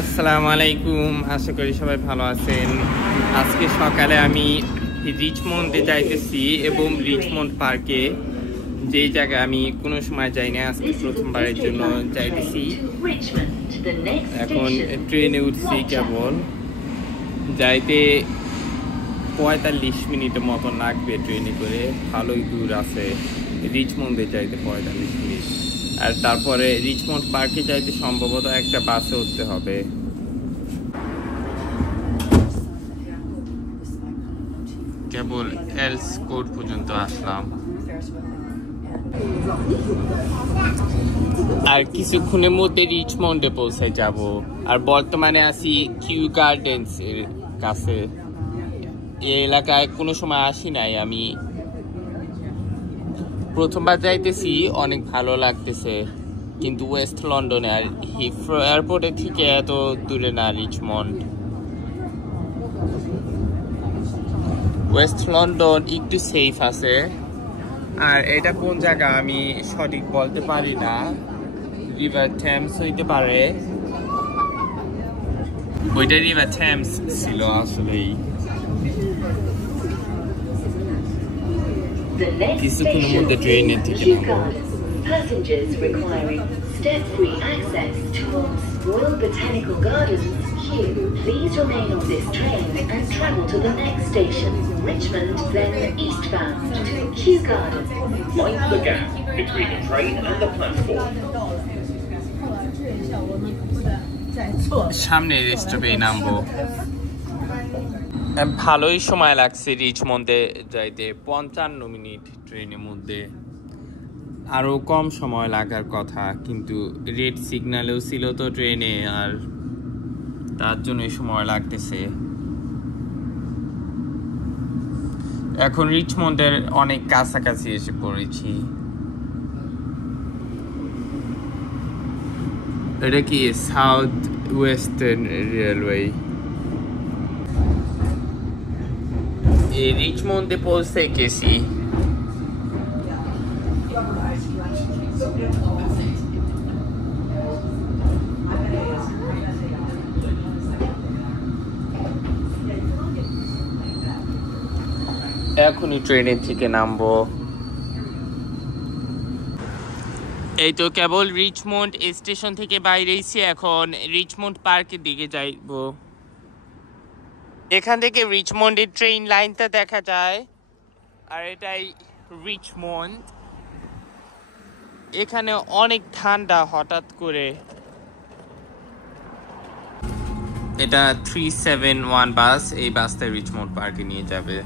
আসসালামু আলাইকুম, আশা করি সবাই ভালো আছেন। আজকে সকালে আমি রিচমন্ডে যাইতেছি এবং রিচমন্ড পার্কে, যেই জায়গায় আমি কোনো সময় যাই না, আজকে প্রথমবারের জন্য যাইতেছি। এখন ট্রেনে উঠছি, কেবল যাইতে 45 মিনিটের মতো লাগবে ট্রেনে করে। ভালোই দূর আছে, রিচমন্ডে যাইতে 45 মিনিট। আর তারপরে রিচমন্ড পার্কে যাইতে সম্ভবত একটা বাসে উঠতে হবে। কেবল এলস কোড পর্যন্ত আসলাম, আর কিছুক্ষণের মধ্যে রিচমন্ডে পৌঁছে যাব। আর বর্তমানে আছি কিউ গার্ডেন্স এর কাছে। এই এলাকায় কোনো সময় আসি নাই আমি, প্রথমবার যাইতেছি। অনেক ভালো লাগতেছে, কিন্তু ওয়েস্ট লন্ডনে, আর হিথ্রো এয়ারপোর্টের থেকে এত দূরে না রিচমন্ড। ওয়েস্ট লন্ডন একটু সেফ আছে। আর এটা কোন জায়গা আমি সঠিক বলতে পারি না, রিভার থ্যামস হইতে পারে। ওইটা রিভার থ্যামস ছিল আসলেই। কিছুক্ষণের মধ্যে ট্রেনের থেকে নামবো। Passengers requiring step-free access towards Royal Botanical Gardens, Kew, please remain on this train and travel to the next station, Richmond, then eastbound to Kew Gardens. Mind the gap between the train and the platform. সামনে স্টপে নামবো। ভালোই সময় লাগছে রিচমন্ডে যাইতে, 55 minute ট্রেনের মধ্যে। আরও কম সময় লাগার কথা, কিন্তু রেড সিগন্যালেও ছিল তো ট্রেনে, আর তার জন্যই সময় লাগতেছে। এখন রিচমন্ডের অনেক কাছাকাছি এসে পড়েছি। এটা কি সাউথ ওয়েস্টার্ন রেলওয়ে। এই রিচমন্ডে পৌঁছে গেছি। এখনই ট্রেনের থেকে নামবো। এই তো কেবল রিচমন্ড স্টেশন থেকে বাইরেছি, এখন রিচমন্ড পার্কের দিকে যাইব। এখান থেকে রিচমন্ডের ট্রেন লাইনটা দেখা যায়, আর এটাই রিচমন্ড। এখানে অনেক ঠান্ডা হঠাৎ করে। এটা 371 বাস, এই বাসটা রিচমন্ড পার্কে নিয়ে যাবে।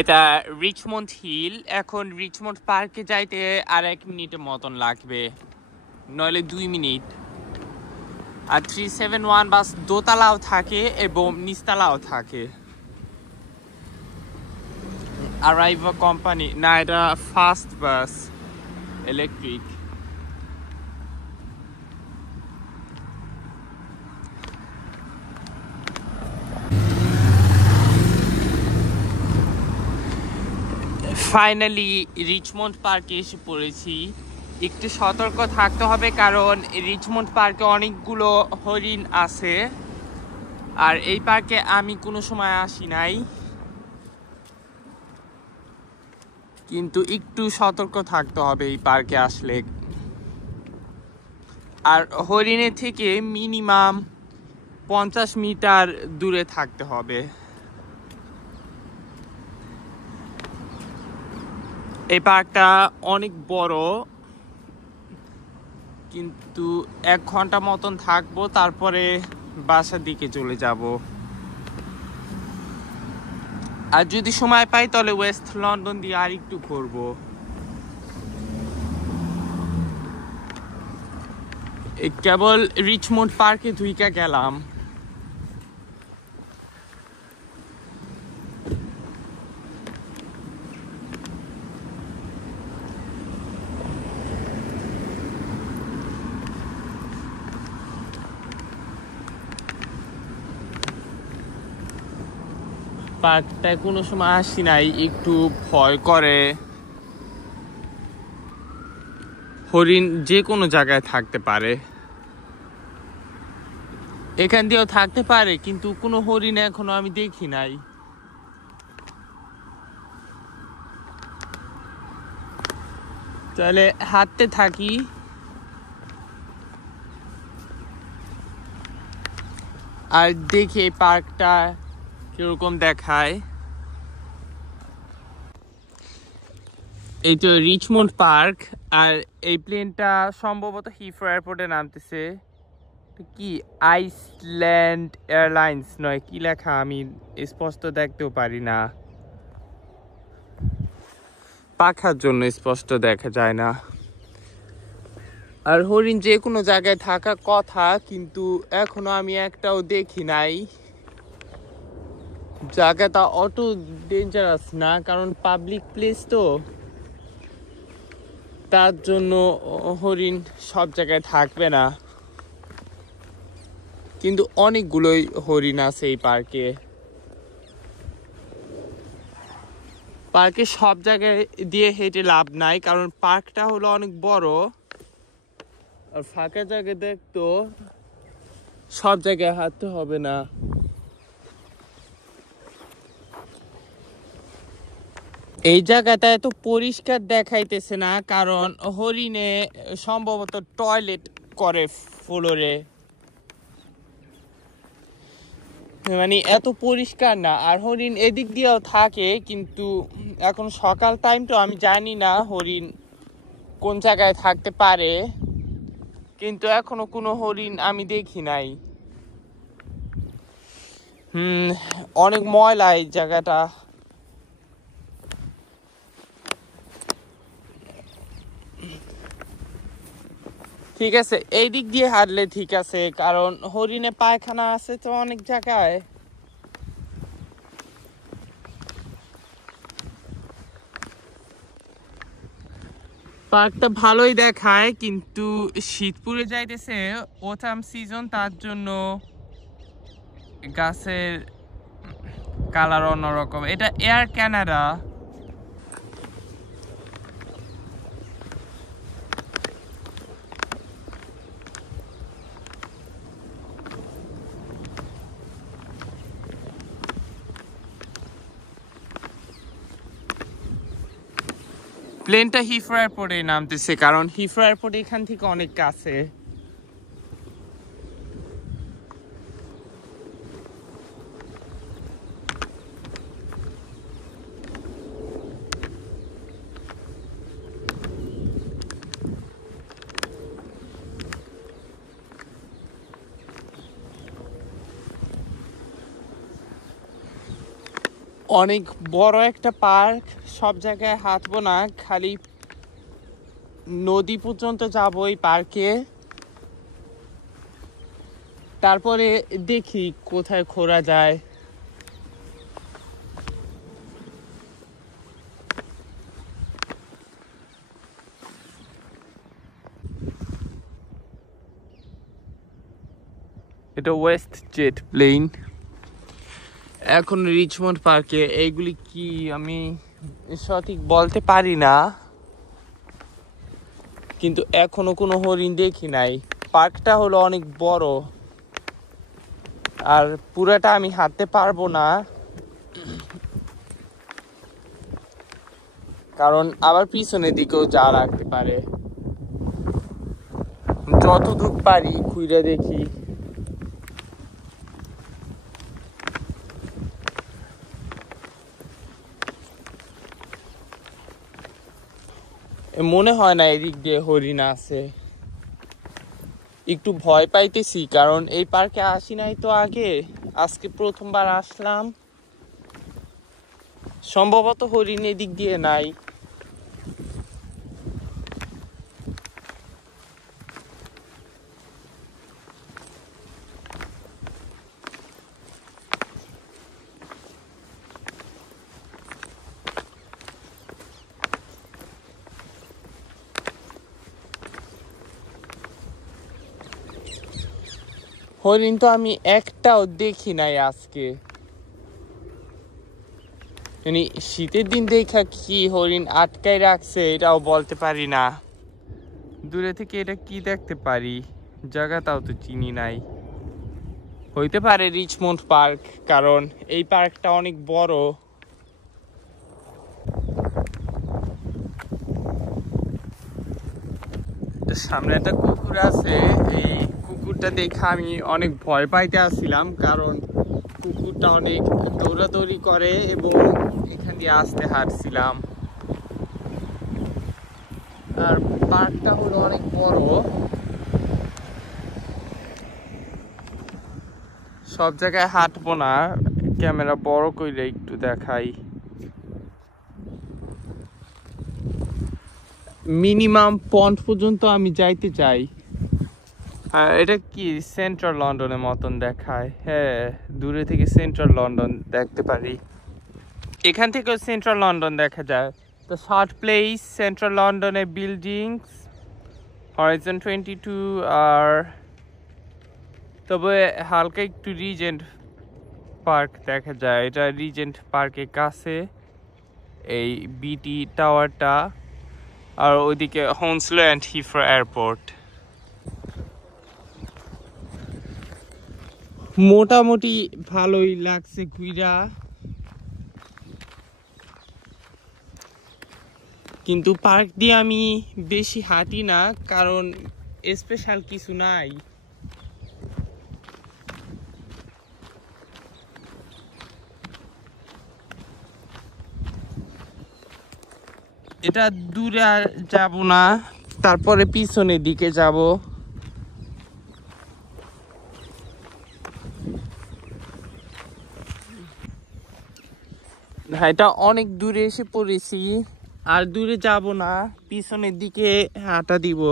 এটা রিচমন্ড হিল। এখন রিচমন্ড পার্কে যাইতে আর 1 মিনিটের মতন লাগবে, নইলে 2 মিনিট। আর 371 বাস দোতলাও থাকে এবং নিচতলাও থাকে। আরাইভা কোম্পানি না, এটা ফাস্ট বাস, ইলেকট্রিক। ফাইনালি রিচমন্ড পার্কে এসে পড়েছি। একটু সতর্ক থাকতে হবে, কারণ রিচমন্ড পার্কে অনেকগুলো হরিণ আছে, আর এই পার্কে আমি কোনো সময় আসি নাই, কিন্তু একটু সতর্ক থাকতে হবে এই পার্কে আসলে। আর হরিণের থেকে মিনিমাম 50 মিটার দূরে থাকতে হবে। এই পার্কটা অনেক বড়, কিন্তু 1 ঘন্টা মতন থাকবো, তারপরে বাসার দিকে চলে যাব। আর যদি সময় পাই তাহলে ওয়েস্ট লন্ডন দিয়ে আর একটু ঘুরবো। কেবল রিচমন্ড পার্কে ঢুইকা গেলাম। পার্কটায় কোনো সময় আসি নাই, একটু ভয় করে। হরিণ যে কোনো জায়গায় থাকতে পারে, এখান দিয়েও থাকতে পারে, কিন্তু কোনো হরিণ এখনো আমি দেখি নাই। তাহলে হাঁটতে থাকি আর দেখি এই পার্কটা কিরকম দেখায়। এই তো রিচমন্ড পার্ক, আর এই প্লেনটা সম্ভবত হিথ্রো এয়ারপোর্টে নামতেছে। কি আইসল্যান্ড এয়ারলাইন্স নয়, কি লেখা আমি স্পষ্ট দেখতেও পারি না, পাখার জন্য স্পষ্ট দেখা যায় না। আর হরিণ যে কোনো জায়গায় থাকার কথা, কিন্তু এখনো আমি একটাও দেখি নাই। জায়গাটা অত ডেঞ্জারাস না, কারণ পাবলিক প্লেস তো, তার জন্য হরিণ সব জায়গায় থাকবে না। কিন্তু অনেকগুলোই হরিণ আছে এই পার্কে। পার্কে সব জায়গায় দিয়ে হেঁটে লাভ নাই, কারণ পার্কটা হলো অনেক বড়, আর ফাঁকা জায়গায় দেখতো সব জায়গায় হাঁটতে হবে না। এই জায়গাটা এত পরিষ্কার দেখাইতেছে না, কারণ হরিণে সম্ভবত টয়লেট করে ফ্লোরে, মানে এত পরিষ্কার না। আর হরিণ এদিক দিয়েও থাকে, কিন্তু এখন সকাল টাইম তো আমি জানি না হরিণ কোন জায়গায় থাকতে পারে, কিন্তু এখনো কোনো হরিণ আমি দেখি নাই। অনেক ময়লা এই জায়গাটা। ঠিক আছে, এই দিক দিয়ে হাঁটলে ঠিক আছে, কারণ হরিণে পায়খানা আছে তো অনেক জায়গায়। পার্কটা ভালোই দেখায়, কিন্তু শীতপুরে যাইতেছে অটাম সিজন, তার জন্য গাছের কালার অন্যরকম। এটা এয়ার কানাডা। প্লেনটা হিথ্রো এয়ারপোর্টে নামতেছে, কারণ হিথ্রো এয়ারপোর্ট এখান থেকে অনেক কাছে। অনেক বড় একটা পার্ক, সব জায়গায় হাঁটবো না, খালি নদী পর্যন্ত যাবো এই পার্কে, তারপরে দেখি কোথায় ঘোরা যায়। এটা ওয়েস্ট জেট প্লেন। এখন রিচমন্ড পার্কে এইগুলি কি আমি সঠিক বলতে পারি না, কিন্তু এখনো কোনো হরিণ দেখি নাই। পার্কটা হলো অনেক বড়, আর পুরাটা আমি হাঁটতে পারবো না, কারণ আবার পিছনের দিকেও যা রাখতে পারে। যতদূর পারি ঘুরে দেখি। মনে হয় না এদিক দিয়ে হরিণ আছে। একটু ভয় পাইতেছি, কারণ এই পার্কে আসি নাই তো আগে, আজকে প্রথমবার আসলাম। সম্ভবত হরিণ এদিক দিয়ে নাই। হরিণ তো আমি একটাও দেখি নাই আজকে, মানে শীতের দিন দেখা কি হরিণ আটকায় রাখছে এটাও বলতে পারি না। দূরে থেকে এটা কি দেখতে পারি, জায়গাটাও তো চিনি নাই। হইতে পারে রিচমন্ড পার্ক, কারণ এই পার্কটা অনেক বড়। সামনে একটা কুকুর আছে, এই কুকুরটা দেখে আমি অনেক ভয় পাইতে আসছিলাম, কারণ কুকুরটা অনেক দৌড়াদৌড়ি করে এবং এখান দিয়ে আসতে হাঁটছিলাম। আর পার্কটা হলো অনেক বড়, সব জায়গায় হাঁটবো না, ক্যামেরা বড় করে একটু দেখাই। মিনিমাম পয়েন্ট পর্যন্ত আমি যাইতে চাই। এটা কি সেন্ট্রাল লন্ডনের মতন দেখায়? হ্যাঁ, দূরে থেকে সেন্ট্রাল লন্ডন দেখতে পারি। এখান থেকেও সেন্ট্রাল লন্ডন দেখা যায়। The short place, Central London buildings, Horizon 22 আর তবে হালকা একটু রিজেন্ট পার্ক দেখা যায়। এটা রিজেন্ট পার্কের কাছে এই বিটি টাওয়ারটা, আর ওইদিকে হনস্লো অ্যান্ড হিথ্রো এয়ারপোর্ট। মোটামুটি ভালোই লাগছে ঘুরা, কিন্তু পার্ক দিয়ে আমি বেশি হাঁটি না, কারণ স্পেশাল কিছু নাই। এটা দূরে আর যাব না, তারপরে পিছনের দিকে যাব। এটা অনেক দূরে এসে পড়েছি, আর দূরে যাব না, পিছনের দিকে হাঁটা দিব।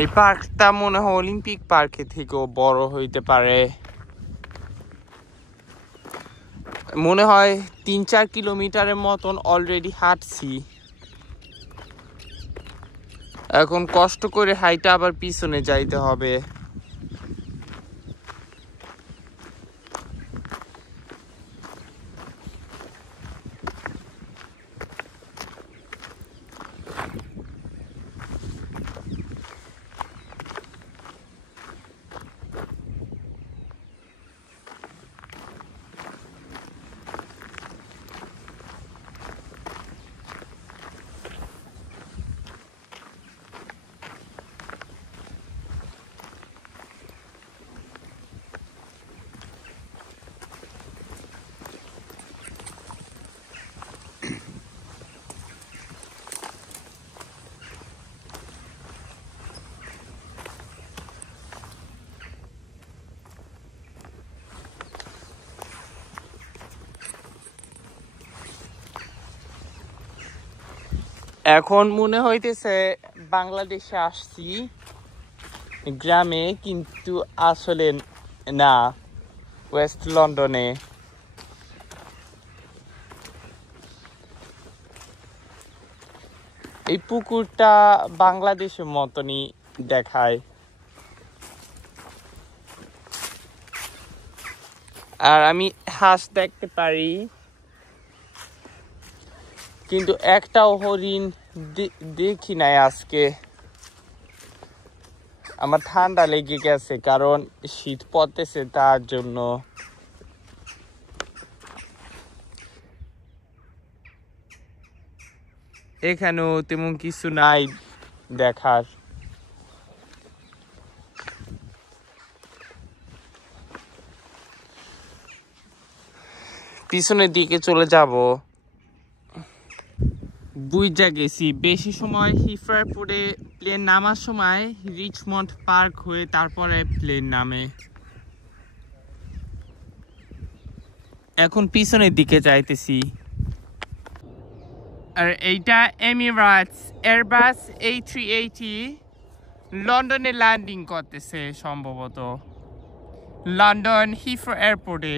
এই পার্কটা মনে হয় অলিম্পিক পার্কের থেকেও বড় হইতে পারে। মনে হয় 3-4 কিলোমিটারের মতন অলরেডি হাঁটছি। এখন কষ্ট করে হাইটা আবার পিছনে যাইতে হবে। এখন মনে হইতেছে বাংলাদেশে আসছি গ্রামে, কিন্তু আসলে না, ওয়েস্ট লন্ডনে। এই পুকুরটা বাংলাদেশের মতনই দেখায়, আর আমি হাঁস দেখতে পারি, কিন্তু একটাও হরিণ দেখি নাই আজকে। আমার ঠান্ডা লেগে গেছে, কারণ শীত পড়তেছে, তার জন্য। এখানেও তেমন কিছু নাই দেখার। পিছনের দিকে চলে যাব। বুঝা গেছি, বেশি সময় হিথ্রো এয়ারপোর্টে প্লেন নামার সময় রিচমন্ড পার্ক হয়ে তারপরে প্লেন নামে। এখন পিছনের দিকে যাইতেছি। আর এইটা এমিরেটস এয়ারবাস A380 লন্ডনে ল্যান্ডিং করতেছে সম্ভবত লন্ডন হিথ্রো এয়ারপোর্টে।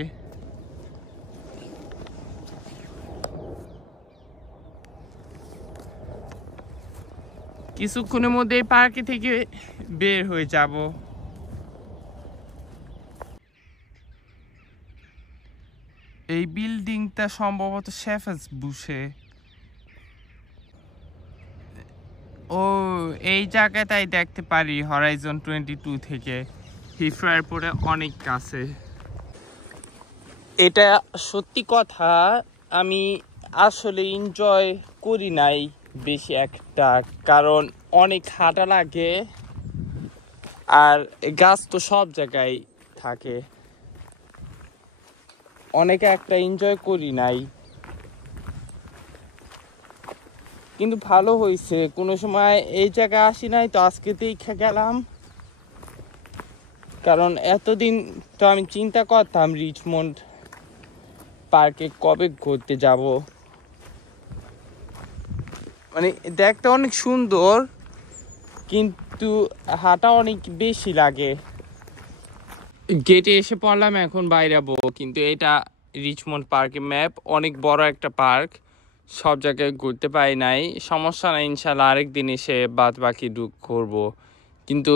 কিছুক্ষণের মধ্যে পার্কে থেকে বের হয়ে যাব। এই বিল্ডিংটা সম্ভবত শেফার্ডস বুশে। ও এই জায়গাটাই দেখতে পারি হরাইজন 22 থেকে হিথ্রো এয়ারপোর্টে অনেক কাছে। এটা সত্যি কথা, আমি আসলে এনজয় করি নাই বেশি একটা, কারণ অনেক হাঁটা লাগে আর গাছ তো সব জায়গায় থাকে, অনেকে একটা এনজয় করি নাই। কিন্তু ভালো হয়েছে, কোনো সময় এই জায়গায় আসি নাই তো আজকে দেখে গেলাম, কারণ এতদিন তো আমি চিন্তা করতাম রিচমন্ড পার্কে কবে ঘুরতে যাব। মানে দেখতে অনেক সুন্দর কিন্তু হাঁটা অনেক বেশি লাগে। গেটে এসে পড়লাম, এখন বাইরাবো। কিন্তু এটা রিচমন্ড পার্কের ম্যাপ, অনেক বড় একটা পার্ক, সব জায়গায় ঘুরতে পাই নাই, সমস্যা নাই, ইনশাল্লাহ আরেকদিন এসে বাদ বাকি করবো। কিন্তু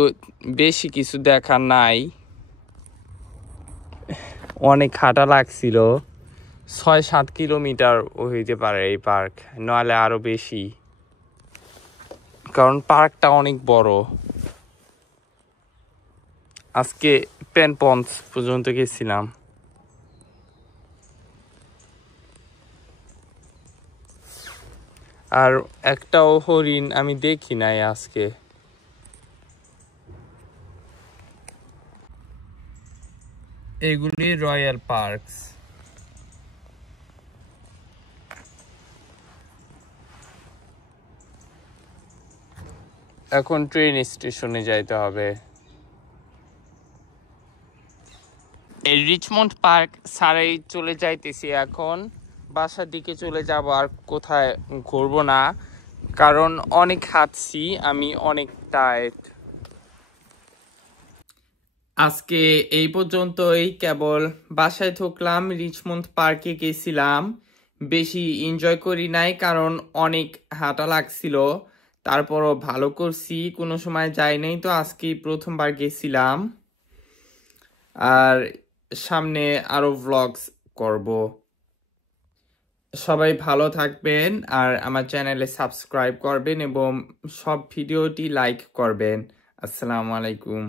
বেশি কিছু দেখার নাই, অনেক হাঁটা লাগছিল, 6-7 কিলোমিটার হইতে পারে এই পার্ক, নইলে আরো বেশি, কারণ পার্কটা অনেক বড়। আজকে পেন পন্স পর্যন্ত গেছিলাম। আর একটাও হরিণ আমি দেখি নাই আজকে। এগুলি রয়্যাল পার্কস। এখন ট্রেন স্টেশনে যাইতে হবে। এই রিচমন্ড পার্ক ছাড়াই চলে যাইতেছি, এখন বাসার দিকে চলে যাব, আর কোথায় ঘুরবো না, কারণ অনেক হাঁটছি আমি, অনেক টায়ার্ড। আজকে এই পর্যন্তই, কেবল বাসায় ঢুকলাম, রিচমন্ড পার্কে গেছিলাম, বেশি এনজয় করি নাই কারণ অনেক হাঁটা লাগছিল, তারপরও ভালো করছি, কোনো সময় যাই নাই তো আজকেই প্রথমবার গেছিলাম। আর সামনে আরো ভ্লগস করব। সবাই ভালো থাকবেন আর আমার চ্যানেলে সাবস্ক্রাইব করবেন এবং সব ভিডিওটি লাইক করবেন। আসসালামু আলাইকুম।